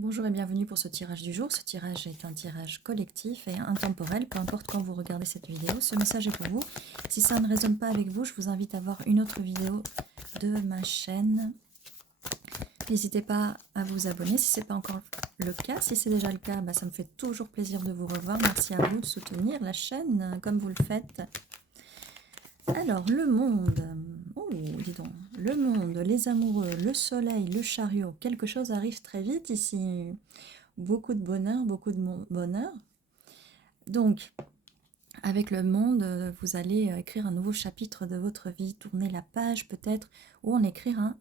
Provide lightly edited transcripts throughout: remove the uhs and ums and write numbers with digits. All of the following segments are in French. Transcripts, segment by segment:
Bonjour et bienvenue pour ce tirage du jour. Ce tirage est un tirage collectif et intemporel, peu importe quand vous regardez cette vidéo. Ce message est pour vous. Si ça ne résonne pas avec vous, je vous invite à voir une autre vidéo de ma chaîne. N'hésitez pas à vous abonner si ce n'est pas encore le cas. Si c'est déjà le cas, ça me fait toujours plaisir de vous revoir. Merci à vous de soutenir la chaîne comme vous le faites. Alors, le monde. Oh, dis donc. Le monde, les amoureux, le soleil, le chariot. Quelque chose arrive très vite ici. Beaucoup de bonheur, beaucoup de bonheur. Donc, avec le monde, vous allez écrire un nouveau chapitre de votre vie, tourner la page peut-être, ou en écrire un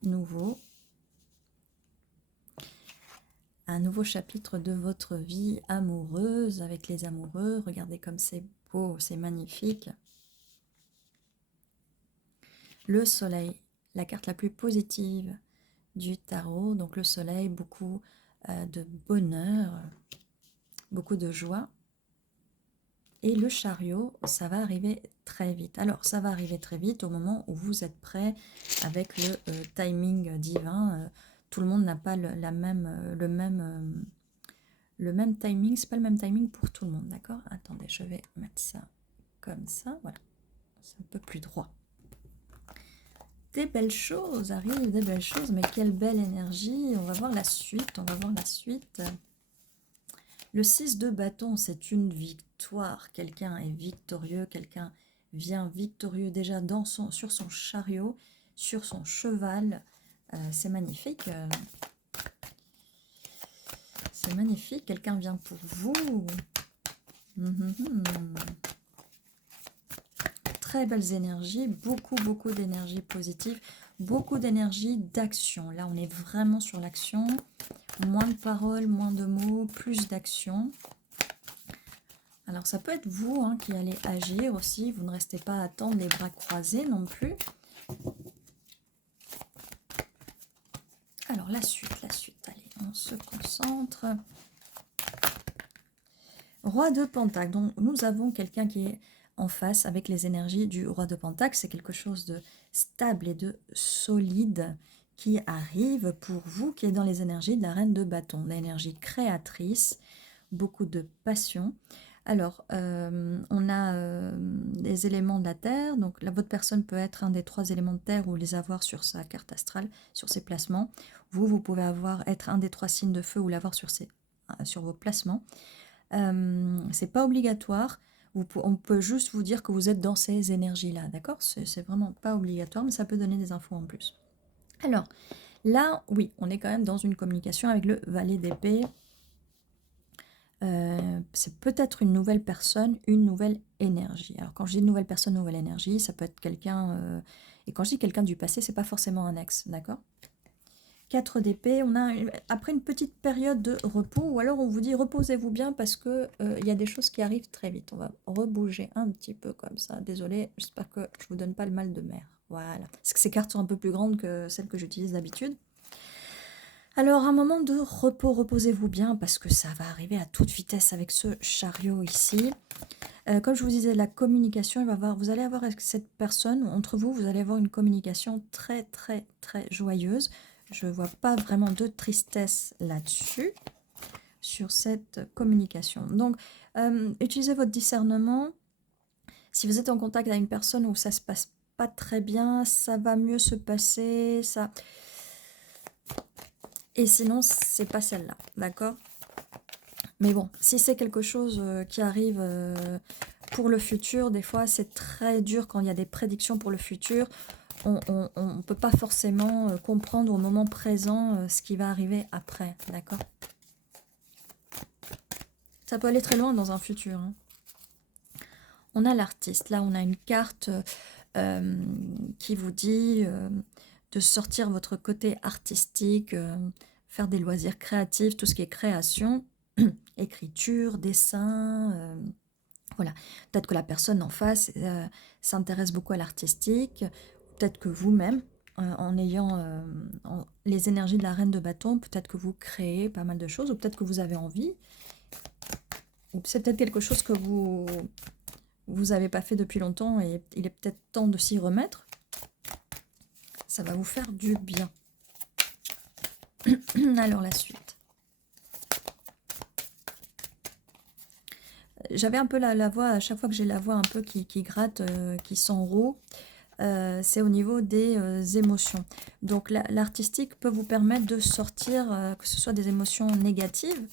nouveau chapitre de votre vie amoureuse avec les amoureux. Regardez comme c'est beau, c'est magnifique. Le soleil, la carte la plus positive du tarot. Donc le soleil, beaucoup de bonheur, beaucoup de joie. Et le chariot, ça va arriver très vite. Alors, ça va arriver très vite au moment où vous êtes prêt avec le timing divin. Tout le monde n'a pas le même timing. C'est pas le même timing pour tout le monde, d'accord? Attendez, je vais mettre ça comme ça. Voilà, c'est un peu plus droit. Des belles choses arrivent, des belles choses. Mais quelle belle énergie. On va voir la suite, on va voir la suite. Le 6 de bâton, c'est une victoire. Quelqu'un est victorieux, quelqu'un vient victorieux déjà sur son chariot, sur son cheval. C'est magnifique. C'est magnifique. Quelqu'un vient pour vous. Très belles énergies, beaucoup d'énergie positive, beaucoup d'énergie d'action. Là, on est vraiment sur l'action. Moins de paroles, moins de mots, plus d'action. Alors, ça peut être vous qui allez agir aussi. Vous ne restez pas à attendre les bras croisés non plus. Alors, la suite. Allez, on se concentre. Roi de Pentacle. Donc, nous avons quelqu'un qui est en face avec les énergies du Roi de Pentacle. C'est quelque chose de stable et de solide qui arrive pour vous, qui est dans les énergies de la Reine de Bâton. L'énergie créatrice, beaucoup de passion. Alors, on a les éléments de la Terre. Donc, là, votre personne peut être un des 3 éléments de Terre ou les avoir sur sa carte astrale, sur ses placements. Vous pouvez être un des 3 signes de feu ou l'avoir sur vos placements. C'est pas obligatoire. On peut juste vous dire que vous êtes dans ces énergies-là, d'accord? C'est vraiment pas obligatoire, mais ça peut donner des infos en plus. Alors, là, oui, on est quand même dans une communication avec le valet d'épée. C'est peut-être une nouvelle personne, une nouvelle énergie. Alors quand je dis nouvelle personne, nouvelle énergie, ça peut être quelqu'un, et quand je dis quelqu'un du passé, c'est pas forcément un ex, d'accord? 4 d'épée, on a après une petite période de repos, ou alors on vous dit reposez-vous bien parce que il y a des choses qui arrivent très vite. On va rebouger un petit peu comme ça. Désolée, j'espère que je vous donne pas le mal de mer. Voilà, parce que ces cartes sont un peu plus grandes que celles que j'utilise d'habitude. Alors, un moment de repos, reposez-vous bien parce que ça va arriver à toute vitesse avec ce chariot ici. Comme je vous disais, la communication, vous allez avoir avec cette personne, entre vous, vous allez avoir une communication très joyeuse. Je ne vois pas vraiment de tristesse là-dessus, sur cette communication. Donc, utilisez votre discernement. Si vous êtes en contact avec une personne où ça se passe pas très bien, ça va mieux se passer, ça... Et sinon, c'est pas celle-là, d'accord? Mais bon, si c'est quelque chose qui arrive pour le futur, des fois c'est très dur quand il y a des prédictions pour le futur. On ne peut pas forcément comprendre au moment présent ce qui va arriver après, d'accord? Ça peut aller très loin dans un futur. Hein. On a l'artiste. Là, on a une carte qui vous dit de sortir votre côté artistique, faire des loisirs créatifs, tout ce qui est création, écriture, dessin, voilà. Peut-être que la personne en face s'intéresse beaucoup à l'artistique, peut-être que vous-même, en ayant les énergies de la Reine de Bâton, peut-être que vous créez pas mal de choses, ou peut-être que vous avez envie, ou c'est peut-être quelque chose que vous n'avez pas fait depuis longtemps et il est peut-être temps de s'y remettre. Ça va vous faire du bien. Alors la suite. j'avais un peu la voix, à chaque fois que j'ai la voix un peu qui gratte, qui s'enroue, c'est au niveau des émotions. Donc l'artistique peut vous permettre de sortir, que ce soit des émotions négatives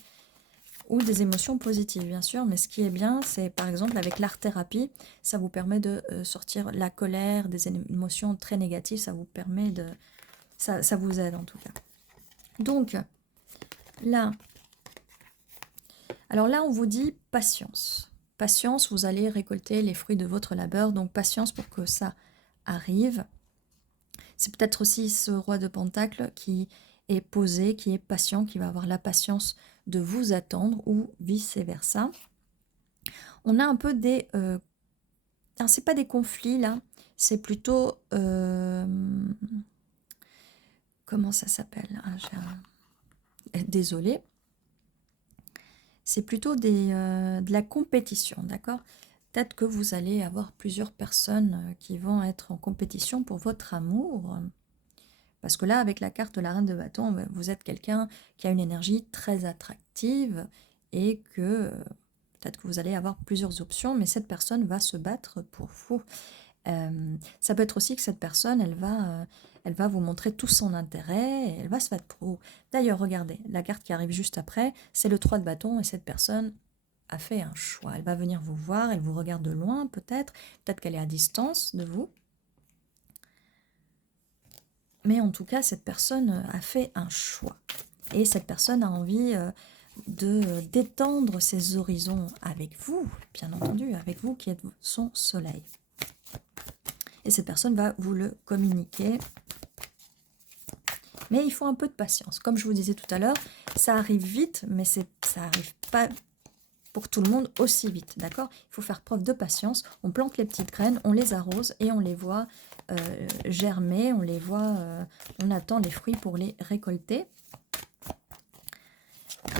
ou des émotions positives, bien sûr. Mais ce qui est bien, c'est par exemple avec l'art-thérapie, ça vous permet de sortir la colère, des émotions très négatives, ça vous permet de... ça vous aide en tout cas. Donc, là, alors là, on vous dit patience. Patience, vous allez récolter les fruits de votre labeur, donc patience pour que ça arrive. C'est peut-être aussi ce roi de Pentacle qui est posé, qui est patient, qui va avoir la patience de vous attendre ou vice-versa. On a un peu des... alors, c'est pas des conflits là, c'est plutôt... comment ça s'appelle? Désolée. C'est plutôt de la compétition, d'accord? Peut-être que vous allez avoir plusieurs personnes qui vont être en compétition pour votre amour. Parce que là, avec la carte de la reine de bâton, vous êtes quelqu'un qui a une énergie très attractive et que peut-être que vous allez avoir plusieurs options, mais cette personne va se battre pour vous. Ça peut être aussi que cette personne, elle va vous montrer tout son intérêt, et elle va se battre pour vous. D'ailleurs, regardez, la carte qui arrive juste après, c'est le 3 de bâton, et cette personne a fait un choix. Elle va venir vous voir, elle vous regarde de loin peut-être qu'elle est à distance de vous. Mais en tout cas, cette personne a fait un choix. Et cette personne a envie de d'étendre ses horizons avec vous, bien entendu, avec vous qui êtes son soleil. Et cette personne va vous le communiquer. Mais il faut un peu de patience. Comme je vous disais tout à l'heure, ça arrive vite, mais ça n'arrive pas pour tout le monde aussi vite, d'accord? Il faut faire preuve de patience. On plante les petites graines, on les arrose et on les voit germer, on les voit, on attend les fruits pour les récolter.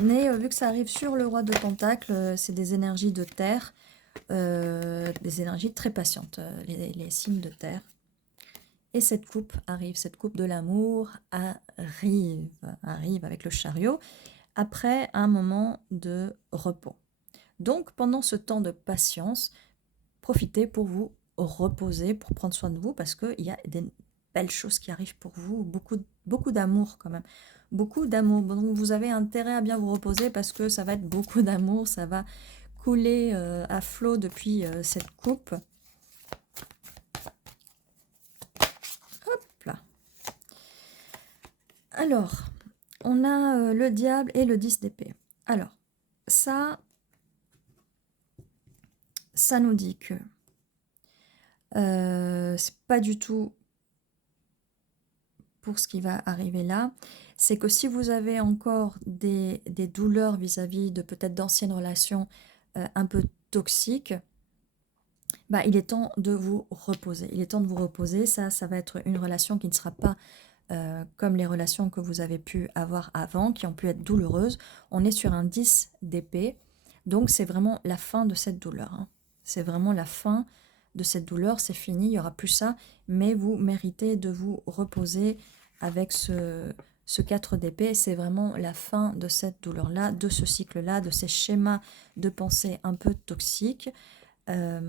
Mais vu que ça arrive sur le roi de Pentacle, c'est des énergies de terre, des énergies très patientes, les signes de terre. Et cette coupe arrive, cette coupe de l'amour arrive avec le chariot, après un moment de repos. Donc pendant ce temps de patience, profitez pour vous reposer, pour prendre soin de vous, parce qu'il y a des belles choses qui arrivent pour vous, beaucoup d'amour quand même. Beaucoup d'amour. Donc vous avez intérêt à bien vous reposer parce que ça va être beaucoup d'amour, ça va couler à flot depuis cette coupe. Hop là. Alors, on a le diable et le 10 d'épée. Alors, ça nous dit que c'est pas du tout pour ce qui va arriver là. C'est que si vous avez encore des douleurs vis-à-vis de peut-être d'anciennes relations un peu toxiques, bah, il est temps de vous reposer. Il est temps de vous reposer. Ça va être une relation qui ne sera pas comme les relations que vous avez pu avoir avant, qui ont pu être douloureuses. On est sur un 10 d'épée. Donc c'est vraiment la fin de cette douleur. Hein. C'est vraiment la fin de cette douleur. C'est fini, il n'y aura plus ça. Mais vous méritez de vous reposer avec ce 4 d'épée. C'est vraiment la fin de cette douleur-là, de ce cycle-là, de ces schémas de pensée un peu toxiques. Ça,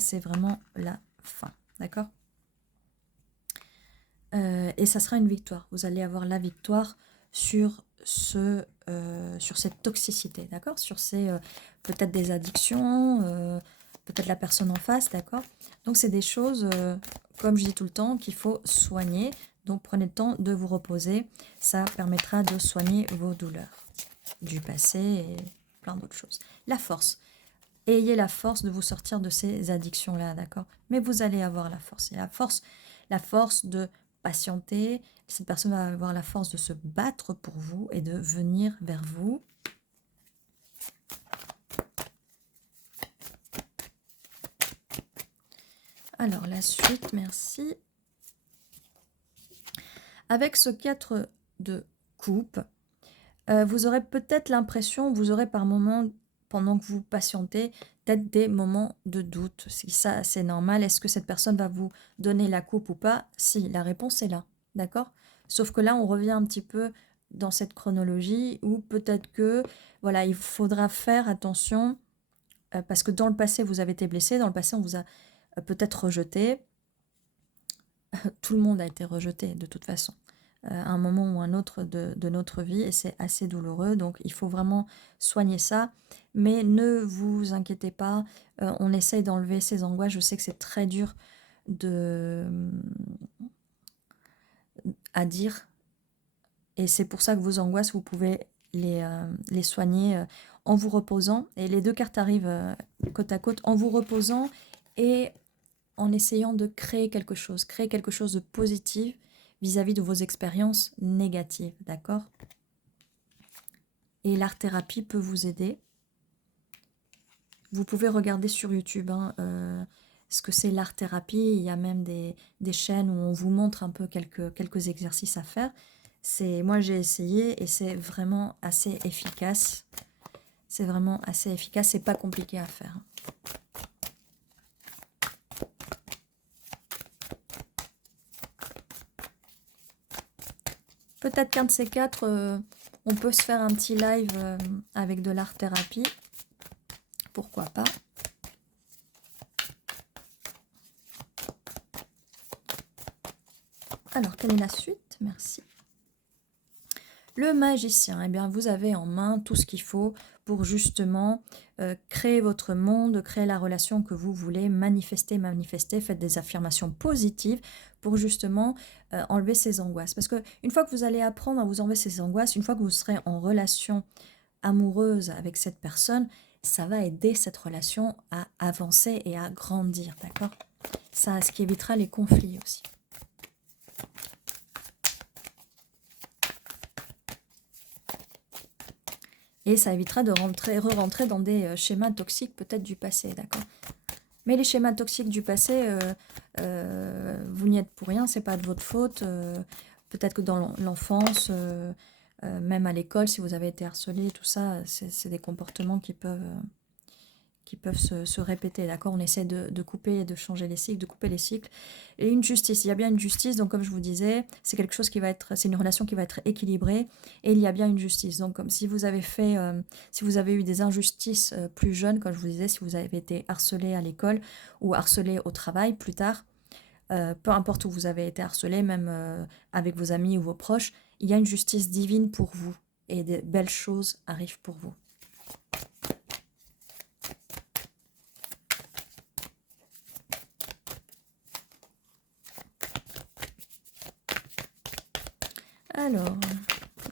c'est vraiment la fin. D'accord ? Et ça sera une victoire. Vous allez avoir la victoire sur sur cette toxicité, d'accord? Sur ces peut-être des addictions, peut-être la personne en face, d'accord? Donc c'est des choses, comme je dis tout le temps, qu'il faut soigner. Donc prenez le temps de vous reposer. Ça permettra de soigner vos douleurs du passé et plein d'autres choses. La force. Ayez la force de vous sortir de ces addictions-là, d'accord? Mais vous allez avoir la force. Et la force de patienter. Cette personne va avoir la force de se battre pour vous et de venir vers vous. Alors, la suite, merci. Avec ce 4 de coupe, vous aurez peut-être l'impression, vous aurez par moments, pendant que vous patientez, peut-être des moments de doute. Si ça, c'est normal. Est-ce que cette personne va vous donner la coupe ou pas? Si, la réponse est là. D'accord? Sauf que là, on revient un petit peu dans cette chronologie, ou peut-être que, voilà, il faudra faire attention, parce que dans le passé, vous avez été blessé, dans le passé, on vous a peut-être rejeté. Tout le monde a été rejeté, de toute façon, à un moment ou un autre de notre vie, et c'est assez douloureux, donc il faut vraiment soigner ça. Mais ne vous inquiétez pas, on essaye d'enlever ces angoisses. Je sais que c'est très dur à dire, et c'est pour ça que vos angoisses, vous pouvez les soigner en vous reposant. Et les deux cartes arrivent côte à côte, en vous reposant et en essayant de créer quelque chose de positif vis-à-vis de vos expériences négatives, d'accord? Et l'art-thérapie peut vous aider. Vous pouvez regarder sur YouTube ce que c'est l'art-thérapie. Il y a même des chaînes où on vous montre un peu quelques exercices à faire. Moi, j'ai essayé et c'est vraiment assez efficace. C'est vraiment assez efficace, c'est pas compliqué à faire. Peut-être qu'un de ces quatre, on peut se faire un petit live avec de l'art-thérapie. Pourquoi pas? Alors, quelle est la suite? Merci. Le magicien, eh bien, vous avez en main tout ce qu'il faut pour justement créer votre monde, créer la relation que vous voulez, manifester, faites des affirmations positives pour justement enlever ces angoisses. Parce qu'une fois que vous allez apprendre à vous enlever ces angoisses, une fois que vous serez en relation amoureuse avec cette personne, ça va aider cette relation à avancer et à grandir, d'accord? Ça, ce qui évitera les conflits aussi. Et ça évitera de re-rentrer dans des schémas toxiques peut-être du passé, d'accord? Mais les schémas toxiques du passé, vous n'y êtes pour rien, c'est pas de votre faute. Peut-être que dans l'enfance, même à l'école, si vous avez été harcelé, tout ça, c'est des comportements qui peuvent se répéter, d'accord? On essaie de couper, de changer les cycles, de couper les cycles. Et une justice, il y a bien une justice, donc comme je vous disais, c'est quelque chose qui va être, c'est une relation qui va être équilibrée, et il y a bien une justice. Donc comme si vous avez fait, si vous avez eu des injustices plus jeunes, comme je vous disais, si vous avez été harcelé à l'école ou harcelé au travail plus tard, peu importe où vous avez été harcelé, même avec vos amis ou vos proches, il y a une justice divine pour vous, et des belles choses arrivent pour vous. Alors,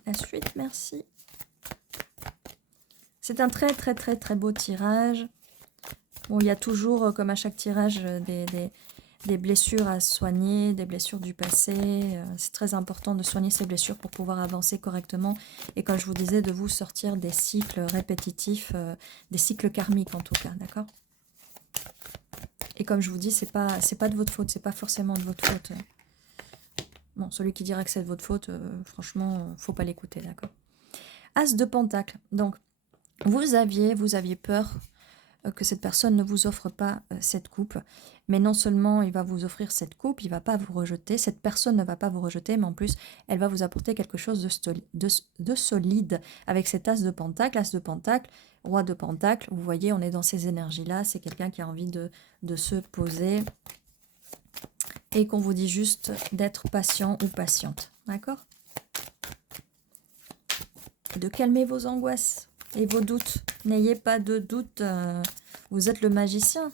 la suite, merci. C'est un très très très très beau tirage. Bon, il y a toujours, comme à chaque tirage, des blessures à soigner, des blessures du passé. C'est très important de soigner ces blessures pour pouvoir avancer correctement. Et comme je vous disais, de vous sortir des cycles répétitifs, des cycles karmiques en tout cas, d'accord? Et comme je vous dis, c'est pas de votre faute, c'est pas forcément de votre faute. Bon, celui qui dirait que c'est de votre faute, franchement, faut pas l'écouter, d'accord? As de Pentacle. Donc, vous aviez peur que cette personne ne vous offre pas cette coupe. Mais non seulement il va vous offrir cette coupe, il ne va pas vous rejeter, cette personne ne va pas vous rejeter, mais en plus, elle va vous apporter quelque chose de solide avec cet as de pentacle, roi de pentacle. Vous voyez, on est dans ces énergies-là, c'est quelqu'un qui a envie de se poser et qu'on vous dit juste d'être patient ou patiente, d'accord? De calmer vos angoisses et vos doutes. N'ayez pas de doute, vous êtes le magicien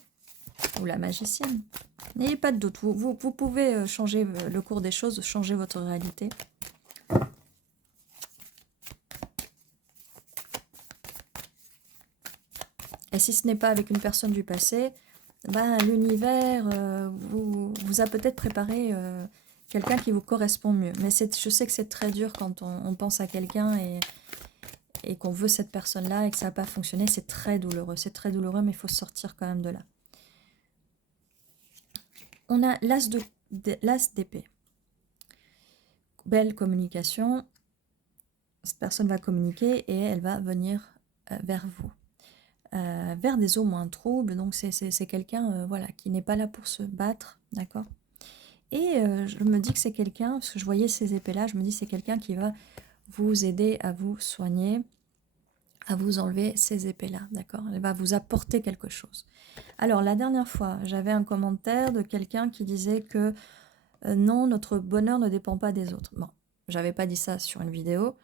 ou la magicienne. N'ayez pas de doute, vous pouvez changer le cours des choses, changer votre réalité. Et si ce n'est pas avec une personne du passé, ben, l'univers vous a peut-être préparé quelqu'un qui vous correspond mieux. Mais je sais que c'est très dur quand on pense à quelqu'un et qu'on veut cette personne-là et que ça n'a pas fonctionné. C'est très douloureux, mais il faut sortir quand même de là. On a l'as d'épée. Belle communication. Cette personne va communiquer et elle va venir vers vous. Vers des eaux moins troubles. Donc c'est quelqu'un voilà, qui n'est pas là pour se battre, d'accord? Et je me dis que c'est quelqu'un, parce que je voyais ces épées-là, je me dis c'est quelqu'un qui va vous aider à vous soigner, à vous enlever ces épées-là, d'accord? Elle va vous apporter quelque chose. Alors, la dernière fois, j'avais un commentaire de quelqu'un qui disait que non, notre bonheur ne dépend pas des autres. Bon, j'avais pas dit ça sur une vidéo.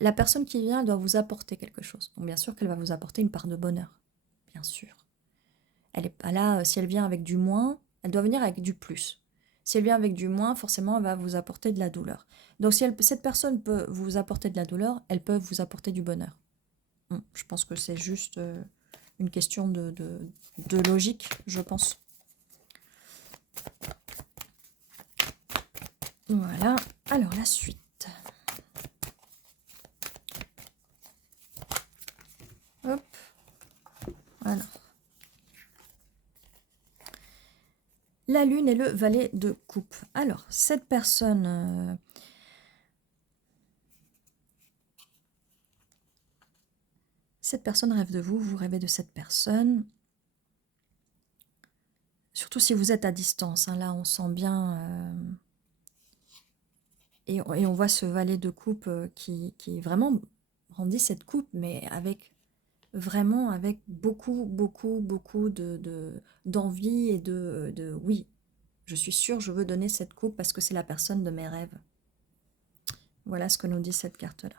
La personne qui vient, elle doit vous apporter quelque chose. Donc, bien sûr qu'elle va vous apporter une part de bonheur, bien sûr. Elle n'est pas là, si elle vient avec du moins, elle doit venir avec du plus. Si elle vient avec du moins, forcément, elle va vous apporter de la douleur. Donc, si cette personne peut vous apporter de la douleur, elle peut vous apporter du bonheur. Je pense que c'est juste une question de logique, je pense. Voilà. Alors, la suite. Hop. Alors. La lune et le valet de coupe. Alors, cette personne... cette personne rêve de vous, vous rêvez de cette personne. Surtout si vous êtes à distance. Hein, là, on sent bien... et on voit ce valet de coupe qui vraiment rendit cette coupe, mais avec... vraiment avec beaucoup d'envie et de oui, je suis sûre, je veux donner cette coupe parce que c'est la personne de mes rêves. Voilà ce que nous dit cette carte-là.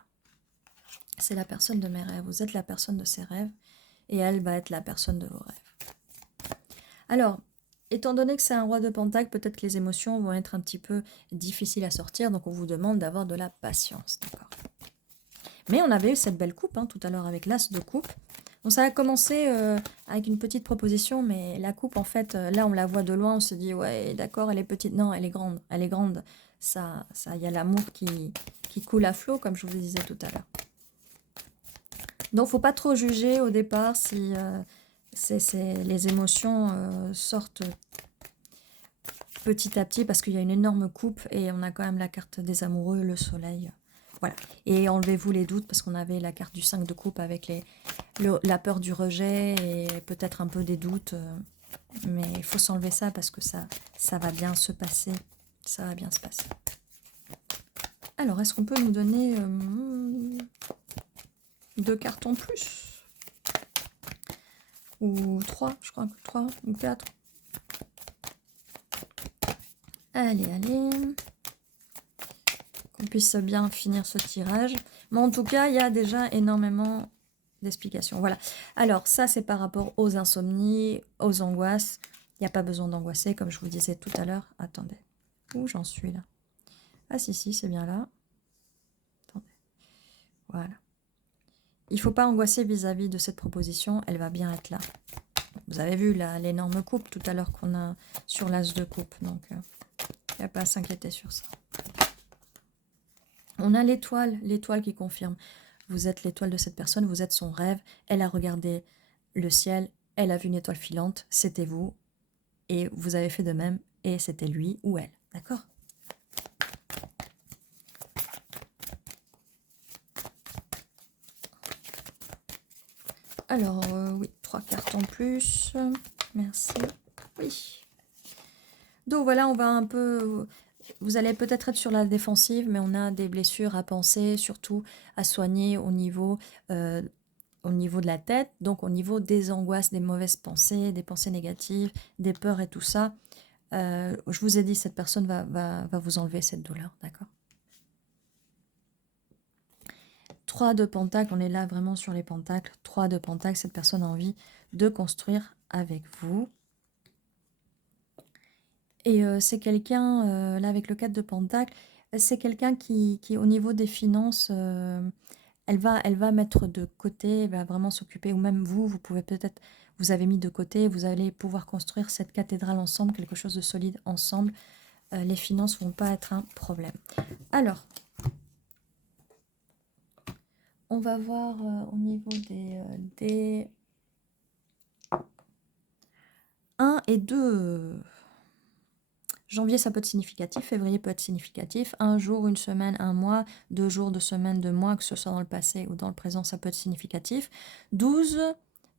C'est la personne de mes rêves. Vous êtes la personne de ses rêves et elle va être la personne de vos rêves. Alors, étant donné que c'est un roi de pentacle, peut-être que les émotions vont être un petit peu difficiles à sortir, donc on vous demande d'avoir de la patience, d'accord? Mais on avait eu cette belle coupe, hein, tout à l'heure avec l'as de coupe. Donc ça a commencé avec une petite proposition, mais la coupe, en fait, là, on la voit de loin, on se dit, ouais, d'accord, elle est petite. Non, elle est grande, elle est grande. Ça, y a l'amour qui coule à flot, comme je vous disais tout à l'heure. Donc, faut pas trop juger au départ si les émotions sortent petit à petit, parce qu'il y a une énorme coupe, et on a quand même la carte des amoureux, le soleil. Voilà. Et enlevez-vous les doutes, parce qu'on avait la carte du 5 de coupe avec la peur du rejet et peut-être un peu des doutes. Mais il faut s'enlever ça parce que ça va bien se passer. Ça va bien se passer. Alors, est-ce qu'on peut nous donner 2 cartes en plus? Ou 3, je crois que 3 ou 4. Allez, allez. Qu'on puisse bien finir ce tirage. Mais en tout cas, il y a déjà énormément d'explications. Voilà. Alors, ça, c'est par rapport aux insomnies, aux angoisses. Il n'y a pas besoin d'angoisser, comme je vous disais tout à l'heure. Attendez. Où j'en suis là? Ah si, c'est bien là. Attendez. Voilà. Il ne faut pas angoisser vis-à-vis de cette proposition. Elle va bien être là. Vous avez vu l'énorme coupe tout à l'heure qu'on a sur l'as de coupe. Donc, il n'y a pas à s'inquiéter sur ça. On a l'étoile qui confirme. Vous êtes l'étoile de cette personne, vous êtes son rêve. Elle a regardé le ciel, elle a vu une étoile filante, c'était vous. Et vous avez fait de même, et c'était lui ou elle. D'accord? Alors, oui, 3 cartes en plus. Merci. Oui. Donc voilà, on va un peu... Vous allez peut-être être sur la défensive, mais on a des blessures à penser, surtout à soigner au niveau de la tête, donc au niveau des angoisses, des mauvaises pensées, des pensées négatives, des peurs et tout ça. Je vous ai dit, cette personne va vous enlever cette douleur, d'accord? 3 de pentacle, on est là vraiment sur les pentacles. 3 de pentacle, cette personne a envie de construire avec vous. Et c'est quelqu'un, là avec le 4 de pentacle, c'est quelqu'un qui au niveau des finances, elle va mettre de côté, elle va vraiment s'occuper, ou même vous pouvez peut-être, vous avez mis de côté, vous allez pouvoir construire cette cathédrale ensemble, quelque chose de solide ensemble. Les finances vont pas être un problème. Alors, on va voir au niveau des 1 et 2. Janvier, ça peut être significatif, février peut être significatif, 1 jour, 1 semaine, 1 mois, 2 jours, 2 semaines, 2 mois, que ce soit dans le passé ou dans le présent, ça peut être significatif. 12,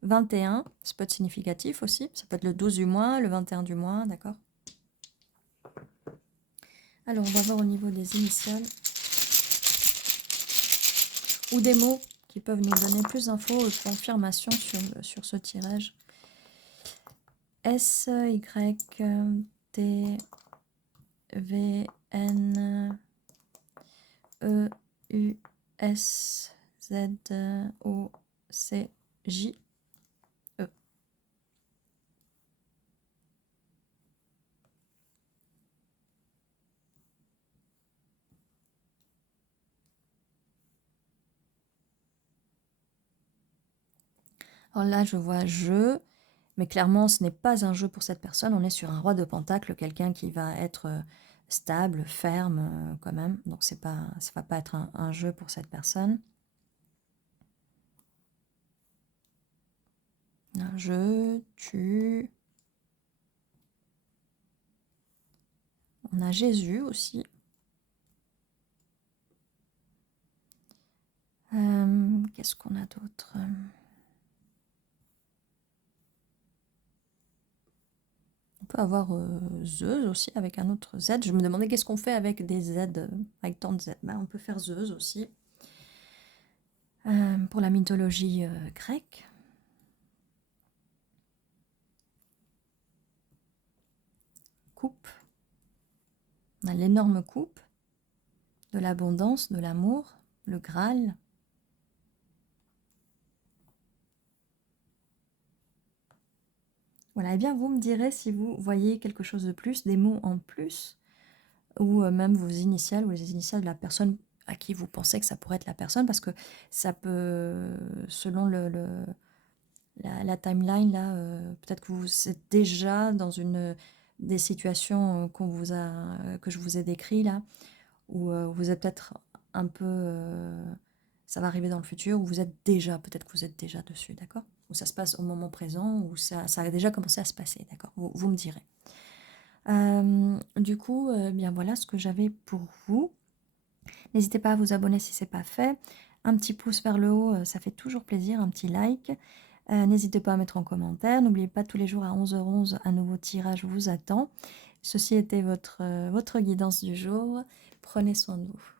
21, ça peut être significatif aussi, ça peut être le 12 du mois, le 21 du mois, d'accord? Alors, on va voir au niveau des initiales. ou des mots qui peuvent nous donner plus d'infos et confirmation sur ce tirage. S, Y, T, V, N, E, U, S, Z, O, C, J, E. Alors là, je vois jeu, mais clairement, ce n'est pas un jeu pour cette personne. On est sur un roi de pentacle, quelqu'un qui va être stable, ferme quand même. Donc, ça va pas être un jeu pour cette personne. Un jeu, tu... On a Jésus aussi. Qu'est-ce qu'on a d'autre? On peut avoir Zeus aussi avec un autre Z. Je me demandais qu'est-ce qu'on fait avec des Z, avec tant de Z. Ben, on peut faire Zeus aussi. Pour la mythologie grecque. Coupe. On a l'énorme coupe, de l'abondance, de l'amour, le Graal. Voilà, et bien vous me direz si vous voyez quelque chose de plus, des mots en plus, ou même vos initiales, ou les initiales de la personne à qui vous pensez que ça pourrait être la personne, parce que ça peut, selon la timeline, là, peut-être que vous êtes déjà dans des situations que je vous ai décrites, là, où vous êtes peut-être un peu... ça va arriver dans le futur, ou vous êtes déjà, peut-être que vous êtes déjà dessus, d'accord? Ou ça se passe au moment présent, ou ça a déjà commencé à se passer, d'accord? Vous me direz. Du coup, bien voilà ce que j'avais pour vous. N'hésitez pas à vous abonner si ce n'est pas fait. Un petit pouce vers le haut, ça fait toujours plaisir, un petit like. N'hésitez pas à mettre en commentaire. N'oubliez pas, tous les jours à 11h11, un nouveau tirage vous attend. Ceci était votre guidance du jour. Prenez soin de vous.